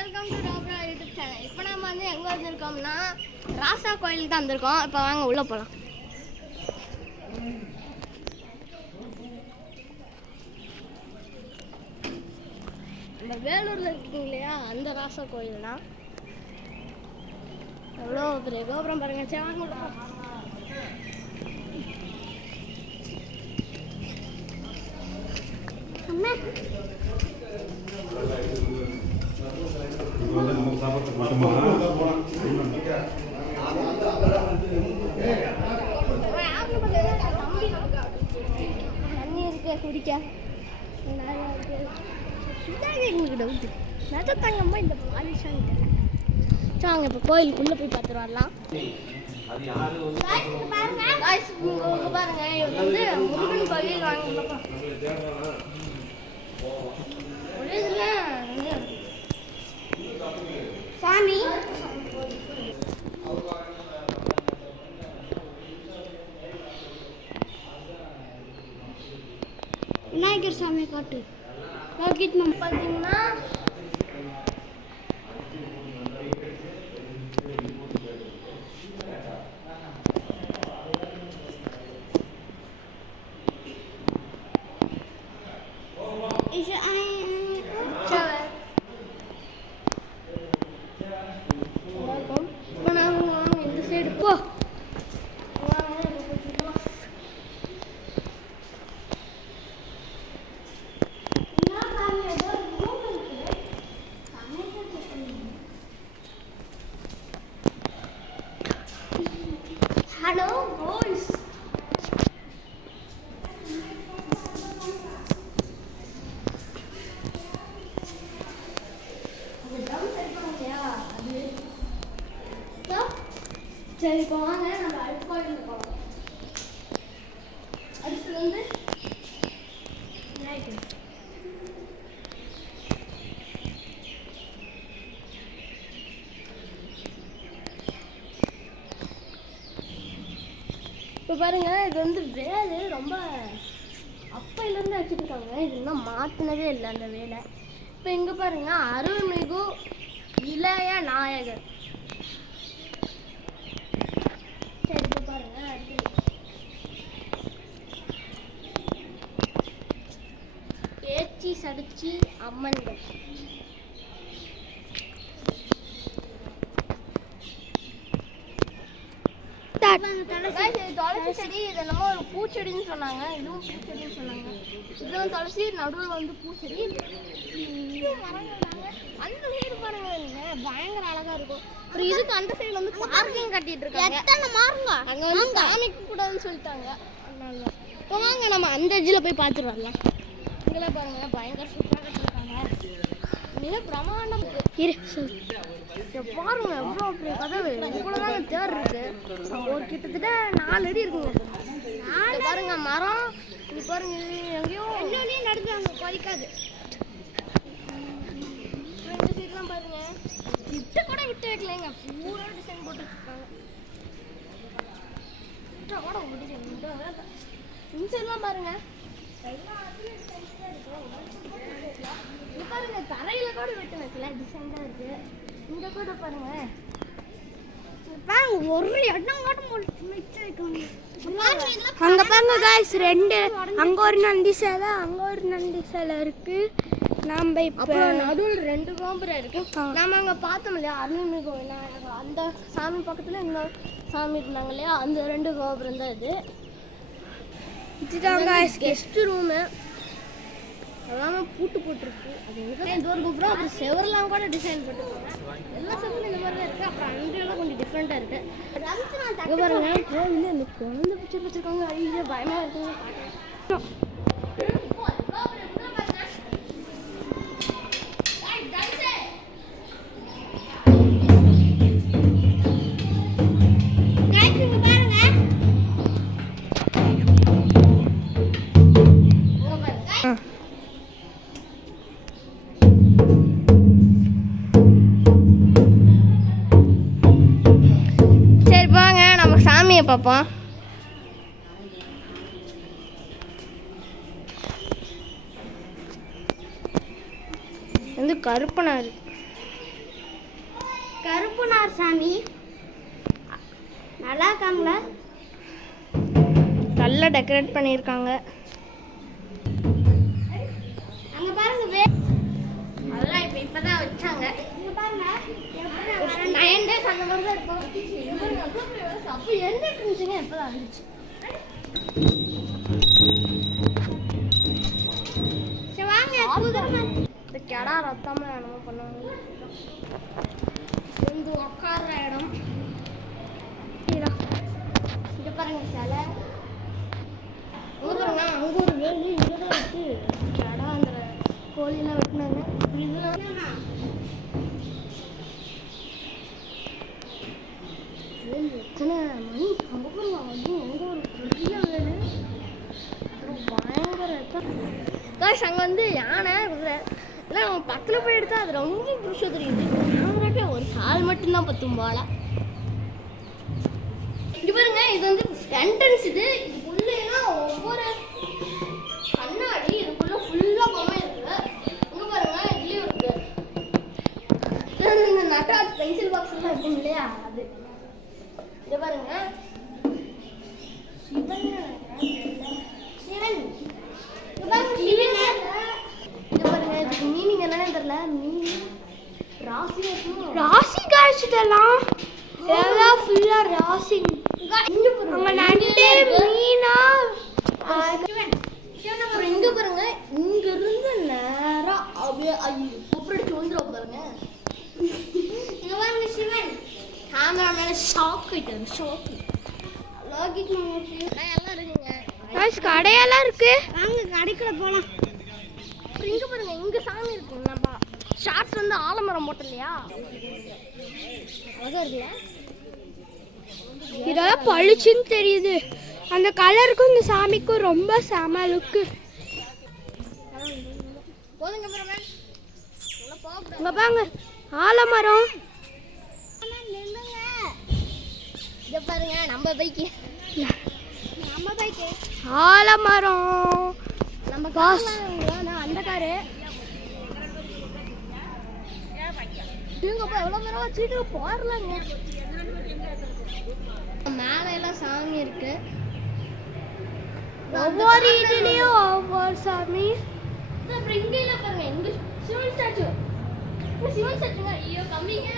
Welcome to ராப்ரா YouTube channel. இப்போ நம்ம வந்து எங்கே வந்திருக்கோம்னா ராசா கோயிலுக்கு தான் வந்திருக்கோம். இப்போ வாங்க உள்ளே போகலாம். இந்த வேலூரில் இருக்கீங்க இல்லையா, அந்த ராசா கோயில் தான். எவ்வளோ பெரிய கோபுரம் பாருங்க. சரி வாங்க உள்ள போகலாம். தண்ணி இருக்கு குடிக்க எங்களுக்கு டவுட்டு நெஜத்தாங்கம்மா இந்த பாலிஷான்னு. சரி வாங்க இப்போ கோயிலுக்குள்ளே போய் பார்த்துட்டு வரலாம். பாருங்க இவங்க வந்து முருகன் கோயில் வாங்க சாமி விநாயகர் சாமி காட்டு ராக்கெட் நம்ம பார்த்தீங்கன்னா இந்த சைடு போ. ஹலோ பாய்ஸ், சரி இப்போ வாங்க நம்ம அடுத்த கோயிலுக்கு போகலாம். அடுத்து வந்து விநாயகர். இப்போ பாருங்க, இது வந்து வேலை ரொம்ப அப்பையிலேருந்து வச்சுருக்காங்க. இது இன்னும் மாற்றினதே இல்லை அந்த வேலை. இப்போ இங்கே பாருங்க, அருள்மிகு இளைய நாயகர். சரி இப்போ பாருங்க, அடுத்து ஏச்சி சடிச்சி அம்மன்கள். துளசி செடி, இது என்னமோ ஒரு பூச்செடின்னு சொன்னாங்க. இதுவும் பூச்செடின்னு சொன்னாங்க. இதுவும் துளசி, நடுவில் வந்து பூச்செடி. அந்த சைடு பாருங்க, பயங்கர அழகா இருக்கும். ஒரு இதுக்கு அந்த சைடு வந்து பார்க்கிங் கட்டிட்டு இருக்காங்க. அங்க வந்து காமிக்க கூடாதுன்னு சொல்லிட்டாங்க. அதனால இப்போ வாங்க நம்ம அந்த எட்ஜில் போய் பார்த்துட்டு வரலாம். இங்கெல்லாம் பாருங்க, பயங்கர சூப்பராக கட்டிருக்காங்க. மிக பிரமாண்டம் பாருங்க, எவ்வளோ பெரிய கதவு. இவ்வளோதான் தேர் இருக்கு. ஒரு கிட்டத்தட்ட 4 அடி இருக்குங்க. பாருங்க மரம், இது பாருங்க, எங்கேயோ இன்னொன்னையும் நடந்துவாங்க, கொதிக்காது. இந்த சைட்லாம் பாருங்க, விட்டு கூட விட்டு வைக்கலைங்க, பூரா டிசைன் போட்டு வச்சுருக்காங்க. கூட இந்த சைட்லாம் பாருங்க, பாருங்க தரையில கூட விட்டு வைக்கல, டிசைன் தான் இருக்கு. இங்க கூட பாருங்க, ஒரு இடம் கூட வச்சு வைக்கணும். அங்க பாருங்க गाइस, 2 அங்க ஒரு நந்தி சிலை, அங்க ஒரு நந்தி சிலை இருக்கு. நாம இப்ப நடுவுல 2 கோபுரம் இருக்கு. நாம அங்க பார்த்தோம் இல்லையா, அருள்மிகு விநாயகர், அந்த சாமி பக்கத்துல இன்னொரு சாமி இருந்தாங்க இல்லையா, அந்த 2 கோபுரம் தான் இது. இதுதான் गाइस கெஸ்ட் ரூம். எல்லாமே பூட்டு போட்டுருக்கு. அது எங்க ஒரு கோபுரம், அப்புறம் செவரெல்லாம் கூட டிசைன் போட்டுருக்காங்க. எல்லா செவரும் இந்த மாதிரி தான் இருக்கு. அப்புறம் அங்கெல்லாம் கொஞ்சம் டிஃப்ரெண்டா இருக்கு. பாருங்க, கோவில் இந்த குழந்தை பிடிச்சி வச்சிருக்காங்க. ஐயோ பயமா இருக்குங்க. பார்ப்போம். வந்து கருப்பனாரு. கருப்புனார் சாமி நல்லா இருக்காங்களா? நல்லா டெக்கரேட் பண்ணியிருக்காங்க. அங்கே பாருங்க, அதெல்லாம் இப்பதான் வச்சாங்க. இங்கே பாருங்க 9 days அந்த மாதிரி தான் இருக்கும். அப்போ என்ன இருந்துச்சுங்க, எப்போதான் வந்துச்சு. இந்த கெடா ரத்தமா என்னமோ பண்ணுவாங்க. இந்த உட்கார்ற இடம் இங்க பாருங்க, சிலை பாருங்க. அங்க ஒரு வேலி இங்கதான் வச்சு கெடா அந்த கோழிலாம் வெட்டினாங்க. இதெல்லாம் எத்தனை மணி அங்க பாருங்க. அது அங்க ஒரு பெரிய வேலு, பயங்கர அங்கே வந்து யானை இல்லை நம்ம பக்கத்தில் போய் எடுத்தால் அது ரொம்ப புதுசாக தெரியுது. யானைக்கு ஒரு கால் மட்டும்தான் பத்தும் போல. இது பாருங்க, இது வந்து என்ட்ரன்ஸ். இதுக்குள்ளேனா ஒவ்வொரு கண்ணாடி, இதுக்குள்ள ஃபுல்லாக பொம்மை இருக்கு. இங்கே பாருங்க, இதுலேயும் இருக்கு. இந்த நட்டார்ட் பென்சில் பாக்ஸ் எல்லாம் இருக்கும் இல்லையா, அது. இது பாருங்க, சிவன் சிவன் மீனிங் என்னன்னு தெரியல. ராசி காய்ச்சிட்டலாம் எல்லாம் ஃபுல்லா ராசி. அங்க நண்டு மீனா. இங்க பாருங்க, இங்க இருந்து நேரா அப்படியே கூப்பிட்டு வந்துடும் பாருங்க. இங்க பாருங்க சிவன். கேமரா மேல ஷாக் ஆயிட்டாரு. ஷாக் லாகிக் எல்லாம் இருக்குங்க. கடையெல்லாம் இருக்கு. வாங்க கடைக்குள்ள போலாம். இங்க பாருங்க, இங்க சாமி இருக்கு. நம்ம ஷார்ட்ஸ் வந்து ஆலமரம் போட்டோம் இல்லையா, அழகா இருக்குல்ல. இதெல்லாம் பளிச்சுன்னு தெரியுது. அந்த கலருக்கும் இந்த சாமிக்கும் ரொம்ப செம லுக்கு. இங்க பாருங்க, ஆலமரம். இங்க பாருங்க, நம்ம பைக்கு ஆலமரம். நம்ம காஸ் அந்த காரு எவ்வளோ நேரம் வச்சுட்டு போடலாங்க. மேல எல்லாம் சாமி இருக்கு. ஒவ்வொரு இதுலயும் ஒவ்வொரு சாமி. அப்புறம் இங்க இல்ல பாருங்க, இங்க சிவன் ஸ்டாச்சு. சிவன் ஸ்டாச்சுங்க. ஐயோ கம்மிங்க.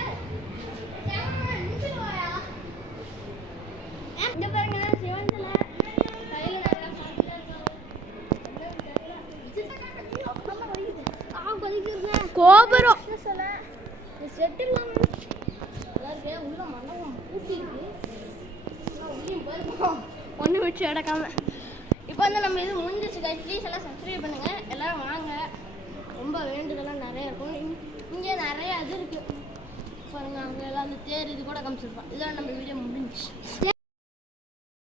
இங்க பாருங்க, சிவன் சிலை. கோபுரம் ஒன்று வச்சு எடுக்காம. இப்போ வந்து நம்ம இது முடிஞ்சிச்சு. ப்ளீஸ் எல்லாம் சப்ஸ்கிரைப் பண்ணுங்க. எல்லாரும் வாங்க. ரொம்ப வேண்டுதெல்லாம் நிறைய இருக்கும். இங்கே நிறைய இது இருக்கு பாருங்க. அங்கே எல்லாம் அந்த தேர் இது கூட காமிச்சிருப்போம். இதெல்லாம் நம்ம வீடியோ முடிஞ்சிச்சு.